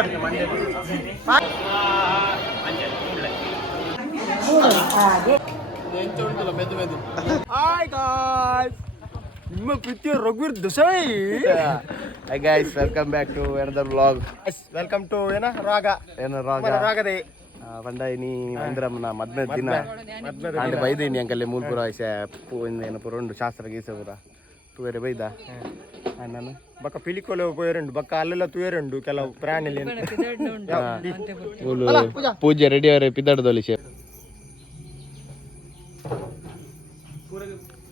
Hi guys, ನಿಮ್ಮ ಪ್ರೀತಿಯ ರಘುವೀರ್ Desai. Hi guys, welcome back to another vlog. Welcome to ರಾಗದೆ ಪಂಡ ಇನಿ ಇಂದ್ರಮ್ಮನ ಮದ್ಮೆ ದಿನ ಅಂಡ್ ಬೈದೀನಿ ಅಂಕಲ್ಲಿ ಮೂರು ಪುರ ಏನು ಪುರ ಉಂಡು ಶಾಸ್ತ್ರ ಗೀಸ ಪುರ ತೂವರೆ ಬೈದ ನಾನು ಬಕ್ಕ ಪಿಲಿಕೊಲೆ ಪೋಯರುಂಡು ಬಕ್ಕ ಅಲ್ಲೆಲ್ಲ ತೂಯರುಂಡು ಕೆಲವು ಪ್ರಾಣಿ ಪೂಜೆ ರೆಡಿ ಅವರೇ ಪಿದಾಡ್ದೊಲಿ ಶೇ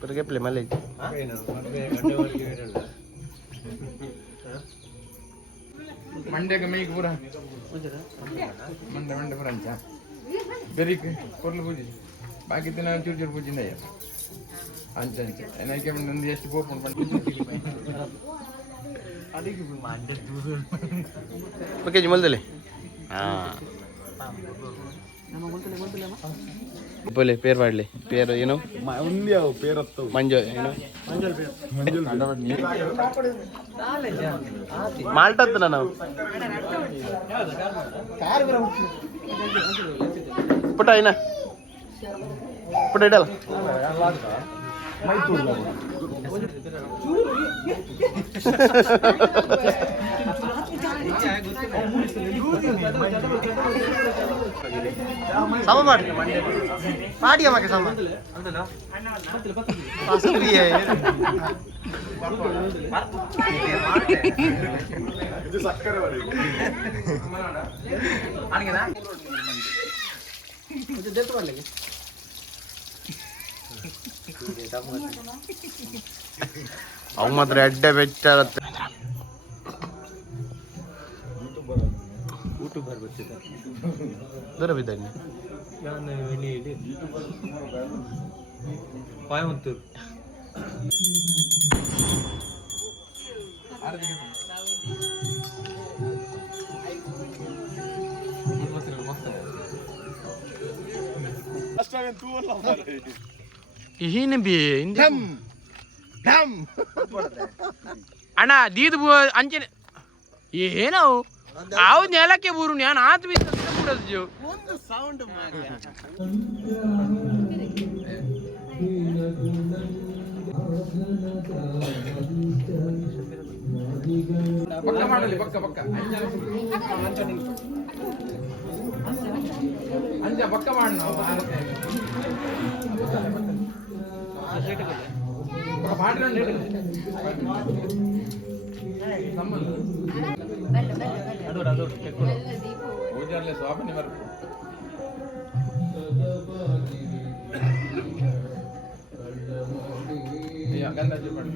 ಪುರಗೆಪ್ಲೆ ಮಲೆ ಮಂಡ್ಯಗ ಮೇಯ್ಗೆ ಪೂರ ಮಂಡ್ಯ ಪೂರ ಅಂಚ ಬೆರಿಕ್ ಕೊರ್ಲು ಪೂಜೆ ಬಾಕಿ ದಿನ ಚೂರು ಚೂರು ಪೂಜಿಂದ ಅಂಚ ಅಂಚ ಏನಕ್ಕೆ ನಂದು ಎಷ್ಟು ಪೋಪುಂಡು ಓಕೆ ಜಿ ಮಲ್ದಲೆ ಬೋಲೆ ಪೇರ್ ಮಾಡ್ಲಿ ಪೇರು ಏನು ಮಂಜು ಏನು ಮಾಲ್ಟತ್ತನ ನಾವು ಪುಟ ಏನ ಪುಟ ಇಡಲ್ಲ ಸಮ ಮಾಡಿ ಪಾಡಿಯ ಮಗ ಸಮ ಇದು ಸಕ್ಕರೆ ಅವು ಮಾತ್ರ ಎಡ್ಡೆ ಬೆಚ್ಚ ದೂರ ಬಿದ್ದಾನೆ ಕೊಯಮತ್ತೂರು ಅಣ್ಣ ದೀದ್ ಅಂಚನೆ ಏನೋ ಅವ್ ನೆಲಕ್ಕೆ ಬೂರು ನಾನು ಆತ ಬಿದ್ದು ಒಂದು ಸೌಂಡ್ ಪಕ್ಕ ಮಾಡಲಿ ಪಕ್ಕ ಪಕ್ಕ ಅಂಚ ಪಕ್ಕ ಮಾಡ ನಾವು ಪೂಜಾರ್ಲೆ ಸ್ವಾಮಿನಿ ಬರ್ಬೇಕು ಗಂಧಾಜಿ ಮಾಡಿ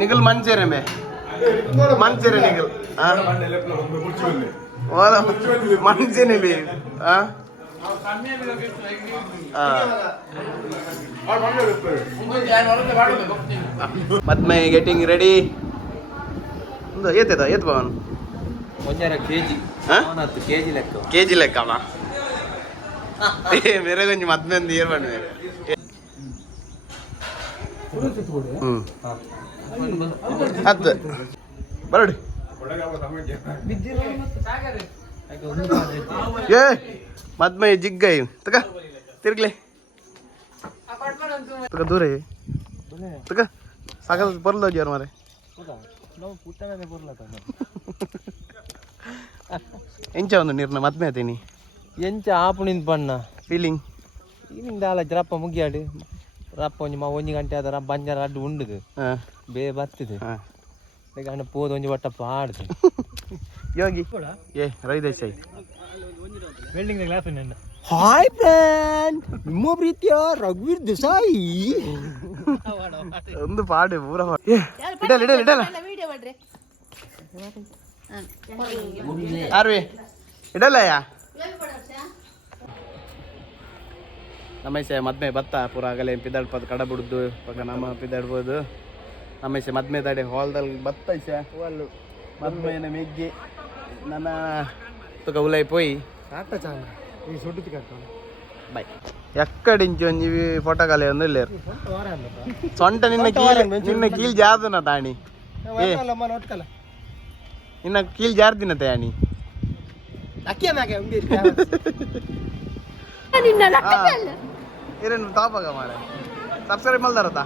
ನಿಗಲ್ ಮಂಚೇರೆ ಮೇ ಮಂಚೇರೆ ನಿಗಲ್ ಮಂಚೇನೆ ಬಿ ಮದ್ಮೆ ಗೆಟಿಂಗ್ ರೆಡಿ ಏತದ ಏತ್ ಭವನ್ ಕೆಜಿ ಲೆಕ್ಕ ಮೇರೆ ಕೊಂಚ ಮದ್ಮೆ ಒಂದು ಏರ್ ಮಾಡಿ ಹತ್ತು ಬರಡಿ ಏ ಮದ್ಮೆ ಜಿಗ್ಗ ತಗ ತಿರ್ಗ್ಲೆ ತಗ ದೂರ ತಗ ಸಾಗ ಬರ್ಲ ಯಾರು ಮಾರೆ ಎಂಚ ಒಂದು ನೀರ್ನ ಮದ್ಮೆ ಆತೀನಿ ಎಂಚ ಆಪುಣಿಂದ ಬಣ್ಣ ಫೀಲಿಂಗ್ ಈನಿಂದ ಅಲ್ಲ ರಪ್ಪ ಮುಗಿಯಾಡು ರಪ್ಪ ಒಂಜಿ ಗಂಟೆ ಆದ ಬಂಜಾರ ಅಡ್ಡು ಉಂಡುದು ಬೇ ಬರ್ತದೆ ಈಗ ಪೋದು ಒಂಜಿ ಬಟ್ಟಪ್ಪ ಆಡುದು ಯೋಗಿ ಏ ರವಿದೇಸಾಯಿ ವೆಲ್ಡಿಂಗ್ ಗ್ಲಾಸ್ ಹಾಯ್ ಫ್ರೆಂಡ್ ನಿಮ್ಮ ಪ್ರೀತಿಯ ರಘುವೀರ್ ದೇಸಾಯಿ ಒಂದು ಪಾಡೆ ಪೂರ ಇಡಲ್ಲ ಇಡಲ್ಲ ಇಡಲ್ಲ ಆರ್ವಿ ಇಡಲ್ಲ ಯಾ ನಮ್ಮೈಸೆ ಮದ್ಮೆ ಬತ್ತ ಪೂರ ಆಗಲೇ ಪಿದಾಡ್ಪದ ಕಡ ಬಿಡುದು ಪಕ್ಕ ನಮ್ಮ ಪಿದಾಡ್ಬೋದು ನಮ್ಮೈಸೆ ಮದ್ಮೆ ತಡೆ ಹಾಲ್ದಲ್ಲಿ ಬತ್ತ ಐಸೆ ಮದ್ಮೆನ ಮೆಗ್ಗಿ ನನ್ನ ತುಕ ಉಲೈ ಪೋಯಿ ಆಟ ಚಾನ ಈ ಸುಡ್ಡು ಕರ್ಕೊಂಡು ಬೈ ಎಕ್ಕಡಿಂಚು ಒಂಜಿ ಫೋಟೋ ಕಾಲೆ ಒಂದು ಇಲ್ಲೇರು ಸೊಂಟ ನಿನ್ನ ಕೀಲ್ ಜಾರ್ದಿನ ತಾಣಿ ನಿನ್ನ ಕೀಲ್ ಜಾರ್ದಿನ ತಾಣಿ ಇರೇನು ತಾಪಾಗ ಮಾರೆ ಸಬ್ಸ್ಕ್ರೈಬ್ ಮಲ್ದಾರತಾ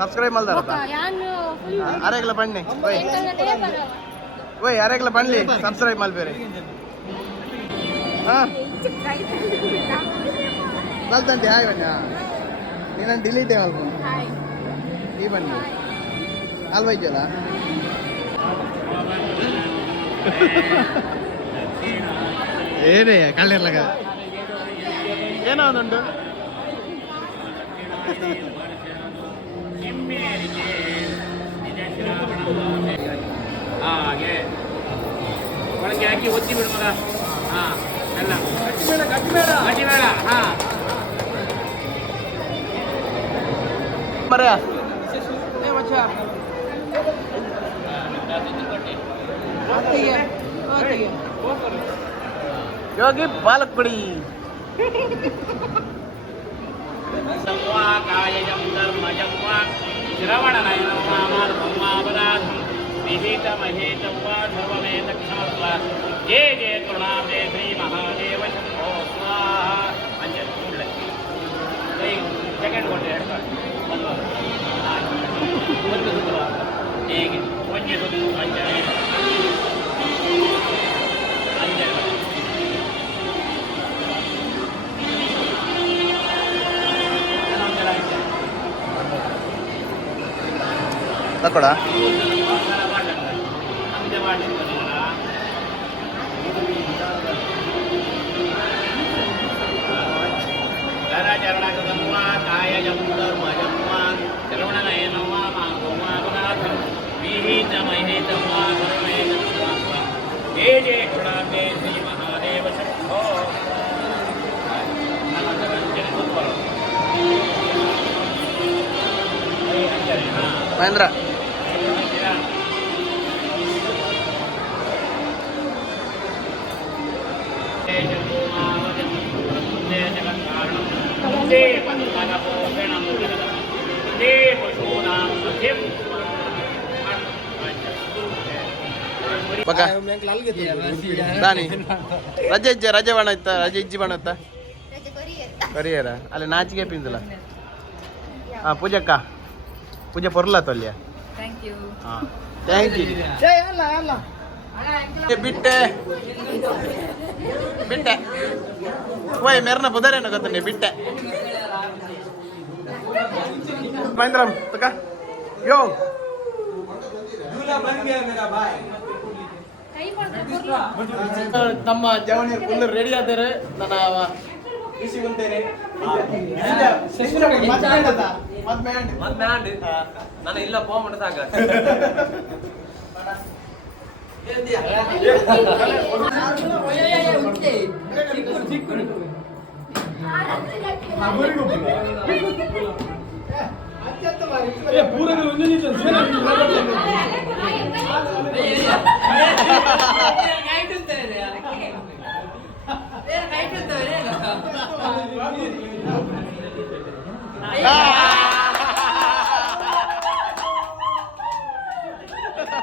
ಸಬ್ಸ್ಕ್ರೈಬ್ ಮಲ್ದಾರತಾ ಅರೆಗ್ಲ ಬಣ್ಣೆ ಓಯ್ ಅರೆಗ್ಲ ಬಣ್ಲಿ ಸಬ್ಸ್ಕ್ರೈಬ್ ಮಲ್ಬೇರೆ ಬಲ್ತಂತೆ ಹಾಯ್ ಬನ್ನಿ ನೀನು ಡಿಲೀಟೇ ಮಲ್ಕೊಂಡು ಈ ಬನ್ನಿ ಅಲ್ವೈದ್ಯಲ್ಲ ಏನೇ ಕಳ್ಳಿರ್ಲಾಗ ಏನೋ ಒಂದುಂಟು ಹಾಗೆ ಒಳಗೆ ಹಾಕಿ ಒತ್ತಿ ಬಿಡು ಮಗ. ಹಾ ಎಲ್ಲ ಗಟ್ಟಿ ಬೇಡ. ಹಾ ಮರ್ಯಾ ಯೋಗಿ ಬಾಲಕ್ ಬಿಡಿ ಕಾಯಜಂ ಧರ್ಮಜಂ ವಾ ಶ್ರವಣನಯನಂ ವಾ ಮಾರ್ಗಂ ವಾ ಅಪರಾಧಂ ವಿಹಿತಮಹಿತಂ ವಾ ಸರ್ವಮೇತಕ್ಷಮಸ್ವ ಜೇ ಜೇ ಕರುಣಾಬ್ಧೇ ಶ್ರೀ ಮಹಾದೇವ ಶಂಭೋ ಸ್ವಾಹಾ. ಅಂಜಲಿ ಉಳ್ಳಕ್ಕೆ ಸೆಕೆಂಡ್ ಕೊಟ್ಟೆ ಹೇಳ್ತಾರೆ ಒಂದು ಸುತ್ತು ಹೇಗೆ ಒಂಜೆ ಸುತ್ತು ಅಂಜಲಿ ಅಂಜಲಿ ತಕೊಡ ಮಹೇಂದ್ರ ದಾನಿ ರಜೆ ಇಜ್ಜ ರಜೆ ಬಣ ಇತ್ತ ರಜೆ ಇಜ್ಜಿ ಬಣ ಇತ್ತ ಕರಿಯರ ಅಲ್ಲಿ ನಾಚಿಕೆ ಪಿಂದಲ ಹಾ ಪೂಜಕ್ಕ ಪೂಜೆ ಪೊರ್ಲಾತ ಅಲ್ಲಿಯ ಹಾ ಥ್ಯಾಂಕ್ ಯು ಬಿಟ್ಟೆ ಬಿಟ್ಟೆ ಓಯ್ ಮೆರ್ನ ಬುಧರೇನ ಗೊತ್ತನೆ ಬಿಟ್ಟೆ ಮಹೇಂದ್ರಂ ತಕ ಯೋ ನಮ್ಮ ಜವನಿಯರು ಫುಲ್ ರೆಡಿ ಆದ್ದಾರೆ ನನ್ನ ಬಿಸಿ ಕುಂತೇನೆ ನಾನು ಇಲ್ಲ ಹೋಗ್ಬಿಟ್ಟು ಸಾಕ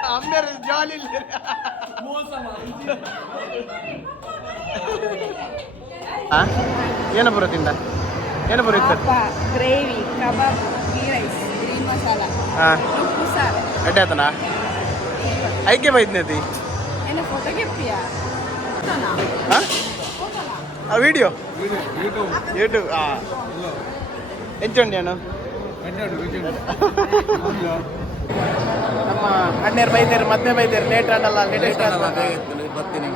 ಅಮ್ಮೇರು ಜಾಲಿ ಏನು ಬರುತ್ತಿಂದ ಏನು ಬರುತ್ತೆ ಗ್ರೇವಿ ಕಬಾಬ್ ಗೀ ರೈಸ್ ಗ್ರೀನ್ ಮಸಾಲ ಉಪ್ಪು ಸಾರು ಅಡ್ಡೆ ಆತನಾ ಐಕೆ ಬೈದ್ನತಿ ಏನು ಫೋಟೋಗೆ ಪ್ರಿಯಾ ಆ ವಿಡಿಯೋ ಯೂಟ್ಯೂಬ್ ಎಂಚುಂಡಿ ಅಣ್ಣ ನಮ್ಮ ಅಣ್ಣೇರು ಬೈದೇರು ಮದ್ಮೆ ಬೈದೇರು ಲೇಟ್ ಆಡಲ್ಲ ಲೇಟೆಸ್ಟ್ ಬರ್ತೀನಿ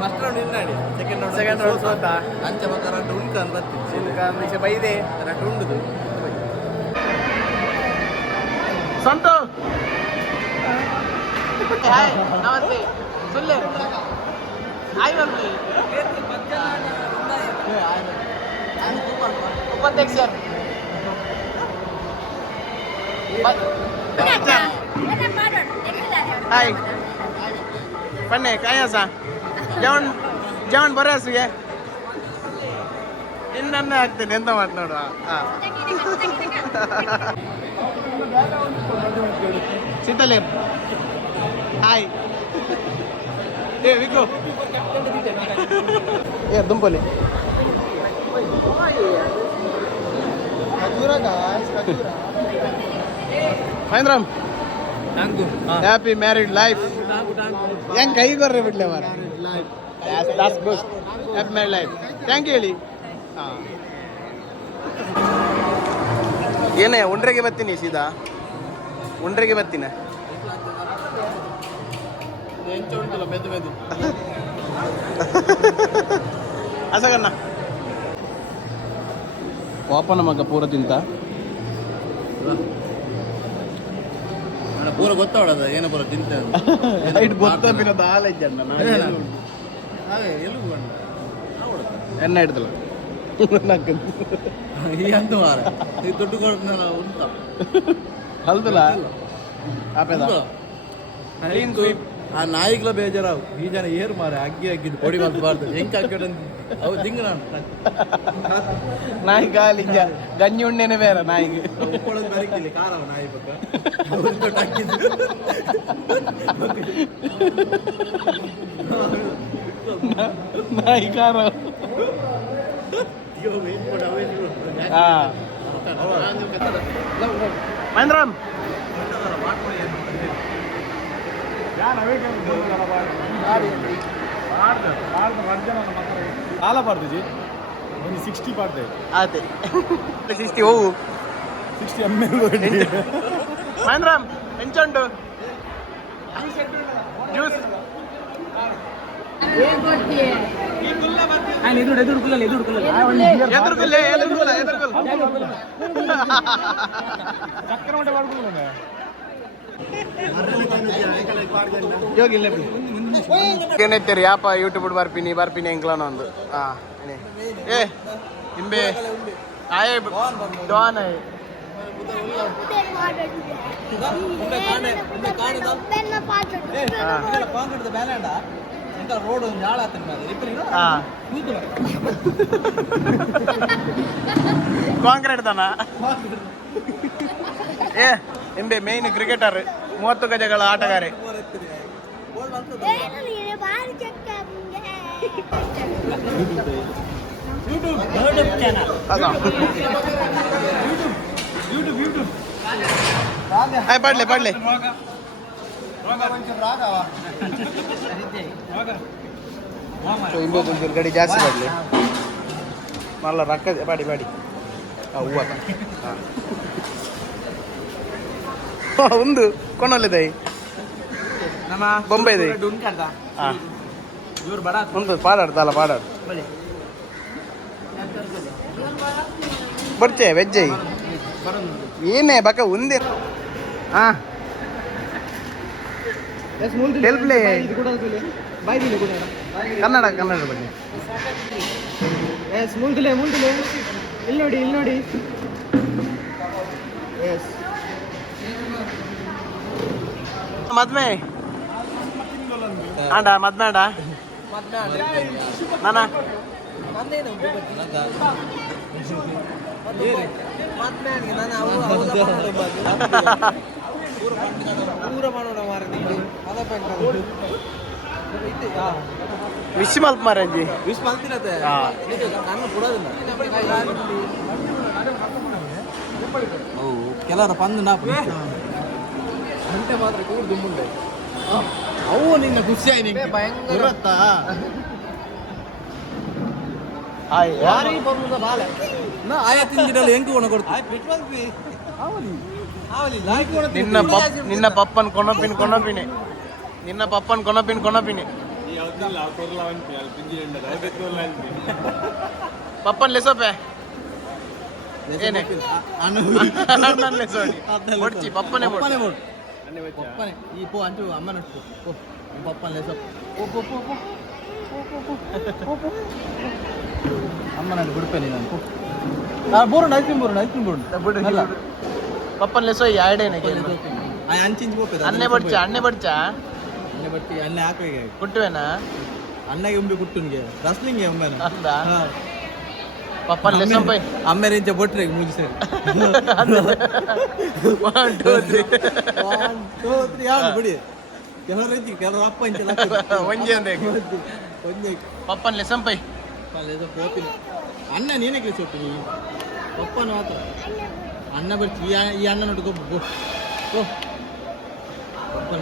ಫಸ್ಟ್ ರೌಂಡ್ ಇನ್ನಾಡಿ ಸೆಕೆಂಡ್ ರೌಂಡ್ ಸೋತ ಅಂಚ ಮಕ್ಕ ರಡ್ಡು ಉಣ್ಕಂದು ಬರ್ತೀನಿ ಬೈದೆ ರಡ್ಡು ಉಂಡುದು ಸಂತು ಹಾಯ್ ನಮಸ್ತೆ ಸುಳ್ಳೆ ಹಾಯ್ ಬರ್ಲಿ ಉಪಾಧ್ಯಕ್ಷರು हाय पन्ने काय असा जेवण जेवण बरं असू गे ಇನ್ನನ್ನೇ ಆಗ್ತೇನೆ ಎಂತ ಮಾತನಾಡುವ ಶೀತಲೇ ಹಾಯ್ ಏ ವಿಕು ಏ ದುಂಪಲಿ ಮಹೇಂದ್ರಮ್ ಹ್ಯಾಪಿ ಮ್ಯಾರಿಡ್ ಲೈಫ್ ಹೆಂಗ್ ಕೈ ಕೊರ್ರೆ ಬಿಡ್ಲೆ ಮಾರ that's good happy married life thank you ಹೇಳಿ ಏನೇ ಉಂಡ್ರೆಗೆ ಬರ್ತೀನಿ ಸೀದಾ ಉಂಡ್ರೆಗೆ ಬರ್ತೀನಿ ಅಸಗನ್ನ ಪಾಪನ ಮಗ ಪೂರ ತಿಂತ ಪೂರ ಗೊತ್ತಾವಳದ ಏನು ಪೂರ ತಿಂತ ಇಟ್ ಗೊತ್ತಿನ ದಾಲ ಇದ್ದ ಎಣ್ಣೆ ಹಿಡ್ದಲ್ಲ ಈ ಅಂತ ಮಾರ ಈ ದುಡ್ಡು ಕೊಡ್ತಾನ ಉಂಟ ಹಲ್ದಲ್ಲ ಆ ನಾಯಿಗಳ ಬೇಜಾರಾವು ಈ ಜನ ಏರು ಮಾರ ಅಗ್ಗಿ ಅಗ್ಗಿದ್ದು ಕೊಡಿ ಮಲ್ಬಾರ್ದು ಹೆಂಗೆ ಹಾಕಿಡ ಅವು ದಿಂಗ ನಾನು ನಾಯಿ ಗಾಲಿ ಗಂಜಿ ಉಣ್ಣೆನೆ ಬೇರೆ ನಾಯಿಗೆ ಉಪ್ಪೊಳಗೆ ಬರಕಿಲ್ಲ ಕಾರವ ನಾಯಿ ಪಕ್ಕ ಹಾಕಿದ್ದು ನಾಯಿ ಕಾರ ಮಹೇಂದ್ರಮ್ చాలా పడుతుంది ಒಂದು 60 పడతాయి ಅದೇ 60 ಹೋಗು 60 ml ಮಹೇಂದ್ರಮ್ ಎಂಚುಂಟು ಜ್ಯೂಸ್ ಏನೈತೆ ಯಾಪ ಯೂಟ್ಯೂಬ್ ಬರ್ತೀನಿ ಎಂಕ್ಲಾನ ಒಂದು ಏ ನಿಂಬೆ ಆಯೇ ಡಾನ್ ಆಯ್ ರೋಡ್ ಕಾಂಕ್ರೀಟ್ ತಾನ ಏ ನಿಂಬೆ ಮೇನ್ ಕ್ರಿಕೆಟರ್ 30 ಗಜಗಳ ಆಟಗಾರೆ ಪಡ್ಲೆ ಪಡ್ಲೆ ಗಡಿ ಜಾಸ್ತಿ ಪಡ್ಲಿ ಮಲ್ಲ ರೊಕ್ಕ ಪಾಡಿ ಪಾಡಿ ಹೂವ ಒಂದು ಕೊನೊಲ್ಲಿದೆ ಬೊಂಬೆ ಇದೆ ಒಂದು ಪಾಡಾಡ್ತಲ್ಲ ಪಾಡಾಡು ಬರ್ಚೆ ವೆಜ್ಜೈ ಏನೇ ಬಕ ಒಂದೇ ಹಾ ಹೆಲ್ಪ್ಲೇ ಕನ್ನಡ ಕನ್ನಡ ಬಗ್ಗೆ ಮುಂದಲೆ ಮುಂದಲೆ ಇಲ್ಲಿ ನೋಡಿ ಇಲ್ಲಿ ನೋಡಿ ಮದ್ಮೆ ಆಂಡ ಮದ್ಮೆ ಆಂಡ ನಾನ ವಿಶ್ ಮಲ್ಪ ಮಾರಂಜಿ ವಿಶ್ ಮಲ್ತಿರತ್ತೆ ನಾನು ಕೊಡೋದಿಲ್ಲ ಕೆಲವರ ಪಂದು ನಾಪು ಅಂತೆ ಮಾತ್ರ ಕೂಡ ದುಮ್ಮುಂಡೆ ಅವು ನಿನ್ನ ಖುಷಿಯಾಗಿ ನಿಂಗೆ ಭಯಂಕರ ನಾ ಆಯ ತಿಂದಿರಲ್ಲ ಹೆಂಗೆ ಕೊಣ ಕೊಡ್ತೀನಿ ನಿನ್ನ ಪಪ್ಪನ್ ಕೊನಪಿನಿ ನಿನ್ನ ಪಪ್ಪನ್ ಕೊನಪಿನಿ ಪಪ್ಪನ್ ಲೆಸೋಪೆ ಏನೇ ಲೆಸೋಡಿ ಪಪ್ಪನೇ ಪಪ್ಪನೆ ಈ ಪೋ ಅಂಟು ಅಮ್ಮನಟ್ಟು ಪಪ್ಪನ ಲೆಸೋ ಅಮ್ಮನಟ್ಟು ಬಿಡ್ಪೇನೆ ನಾನು ಬೋರ್ಡ್ ಐಸ್ ಕ್ರೀಮ್ ಬೋರ್ಡ್ ಪಪ್ಪನ್ ಲೆಸೋ ಎರಡೇನೆ ಅಂಚಿಂಚು ಹೋಗ್ತದೆ ಅನ್ನೆ ಬಡ್ಚ ಅನ್ನೆ ಬಡ್ಚ ಅನ್ನ ಬಟ್ಟಿ ಅನ್ನ ಹಾಕುವೆ ಕುಟ್ಟುವೆನಾ ಅಣ್ಣಗೆ ಉಂಬಿ ಕುಟ್ಟುನ್ಗೆ ರಸ್ಲಿಂಗೆ ಒಮ್ಮೆನ ಅಂದ ಪಪ್ಪನ್ ಲೆಸನ್ ಪೈ ಅಮ್ಮೇರೆ ಇಂಚ ಬೊಟ್ರೆ ಮೂಜಿ ಸರಿ 1 2 3 ಯಾರು ಬಿಡಿ ಕೆಲವರು ಅಪ್ಪ ಇಂಚ ಒಂಜಿ ಅಂದೆ ಒಂಜಿ ಪಪ್ಪನ್ ಲೆಸನ್ ಪೈ ಹೋಗ್ತೀನಿ ಅಣ್ಣ ನೀನೇ ಕೆಲಸ ಹೋಗ್ತೀನಿ ಪಪ್ಪನ ಮಾತ್ರ ಅಣ್ಣ ಬರ್ತಿ ಈ ಅಣ್ಣ ನೋಡಿ ಗೊಬ್ಬ ಪಪ್ಪನ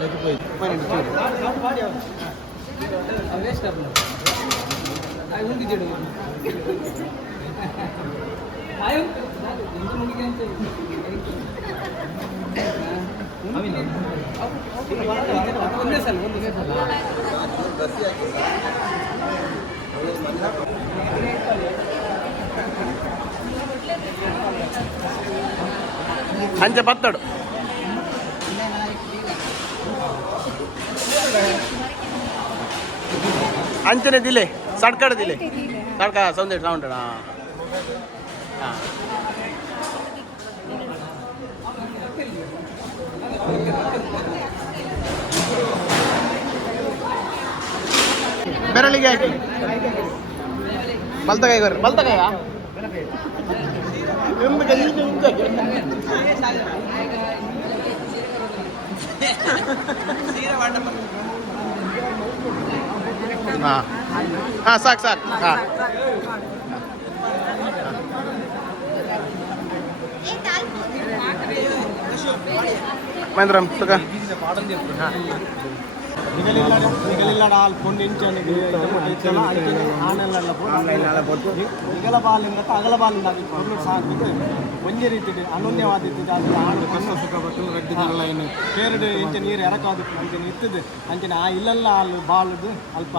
ಅಂಚೆ ಬತ್ತಡು ಅಂಚನೆ ದಿಲೆ ಸಡ್ಕಡ ದಿಲೆ ಸಡ್ಕ ಸೌಂಡ್ ಸೌಂಡ್ ಬೆರಳಿಗೆ ಹಾಕಿ ಬಲ್ತಕಾಯಿ ಬರ್ರಿ ಬಲ್ತಕಾಯ ಹಾಂ ಸಾಕು ಸಾಕು ಹಾಂ ಮಹೇಂದ್ರಮ್ ತುಕ నిగలిల్ల కొండించనికి నిగల బాలిಂದ ಅಗಲ ಬಾಲಿಂದ ಸಾಕಿದ್ದು ಒಂದೇ ರೀತಿ ಅನನ್ಯವಾದಿತ್ತು ಆಡು ಕಣ್ಣ ಸುಖಪಟ್ಟು ರಡ್ಡಿದಲ್ಲ ಏನು ಬೇರೆ ಇಂಚ ನೀರು ಎರಕಾದಿತ್ತು ಅಂಚನೆ ಇತ್ತದು ಅಂಚನೆ ಆ ಇಲ್ಲೆಲ್ಲ ಅಲ್ಲಿ ಬಾಳುದು ಅಲ್ಪ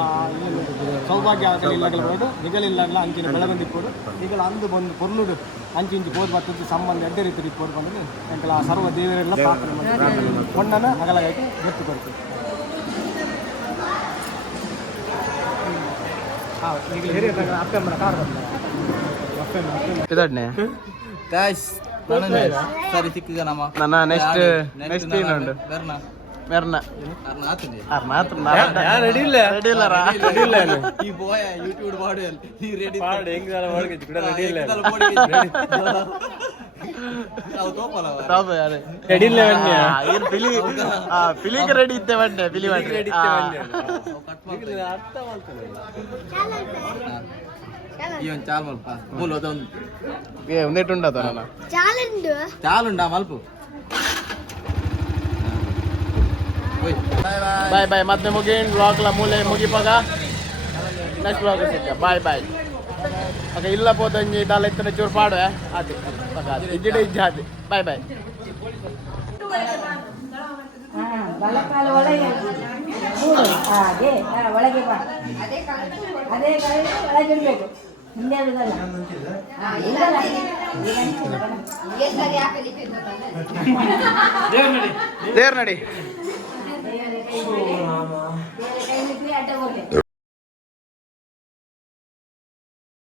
ಸೌಭಾಗ್ಯ ಇಲ್ಲಗಳ ಬೋಡು ನಿಗಲಿಲ್ಲ ಅಂಚಿನ ಬೆಳಗಂದಿಕ್ಕೋಡು ಈಗಲ ಅಂದು ಬಂದು ಪೊರ್ಲುಡು ಅಂಚಿ ಇಂಚಿ ಬೋದ್ ಬರ್ತದ್ದು ಸಂಬಂಧ ಎಡ್ಡೆ ರೀತಿ ಇಟ್ಕೊಂಡು ಬಂದು ಎಂಕಲ ಸರ್ವ ದೇವರೆಲ್ಲ ಪ್ರಾರ್ಥನೆ ಮಾಡಿ ಕೊಂಡನ ಅಗಲಾಗಿ ಗೊತ್ತು ಕೊಡ್ತೀವಿ ಇದನ್ನೇ ಸರಿ ಸಿಕ್ಕಿದ ನಮ್ಮ ನನ್ನ ನೆಕ್ಸ್ಟ್ ಏನುಂಡು ಮೆರ್ನ ರೆಡಿ ಇಲ್ಲ ಈ ಬೋಯ ಯೂಟ್ಯೂಬ್ ಬಾಡು ಈ ರೆಡಿ ಪಾಡು ಹೆಂಗ್ ಒಳಗೆ ರೆಡಿ ಇಲ್ಲ ಪಿಲಿಗೆ ರೆಡಿ ಇದ್ದೆ ಬನ್ನಿ ಪಿಲಿ ಮಾಡ್ರಿ ಅರ್ಥ ಮಾಡ್ತಾನೆ ಚಾಲ್ ಮಲ್ಪ ಮೂಲ ಅದೊಂದು ಒಂದೇಟುಂಡ ನನ್ನ ಚಾಲುಂಡಾ ಮಲ್ಪು ಬಾಯ್ ಬಾಯ್ ಮತ್ತೆ ಮುಗಿನ್ ಬ್ಲಾಗ್ಲ ಮೂಲೆ ಮುಗಿಪಾಗ ನೆಕ್ಸ್ಟ್ ಬ್ಲಾಗ್ ಸಿಕ್ಕ ಬಾಯ್ ಬಾಯ್ ಅಕ್ಕ ಇಲ್ಲ ಪೋದಂಜಿ ದಾಲ ಇತ್ತನ ಚೂರು ಪಾಡು ಅದೇ ಇಜ್ಜಿಡೆ ಇಜ್ಜ ಅದೇ ಬಾಯ್ ಬಾಯ್ ಬಲಕಾಲ ಒಳಗೆ ಹಾಗೆ ಒಳಗೆ ಬಾ ಅದೇ ಒಳಗೆ ಇಡಬೇಕು ಹಿಂದೆ ಇಡೋದಲ್ಲ ದೇವ್ರ ನಡಿ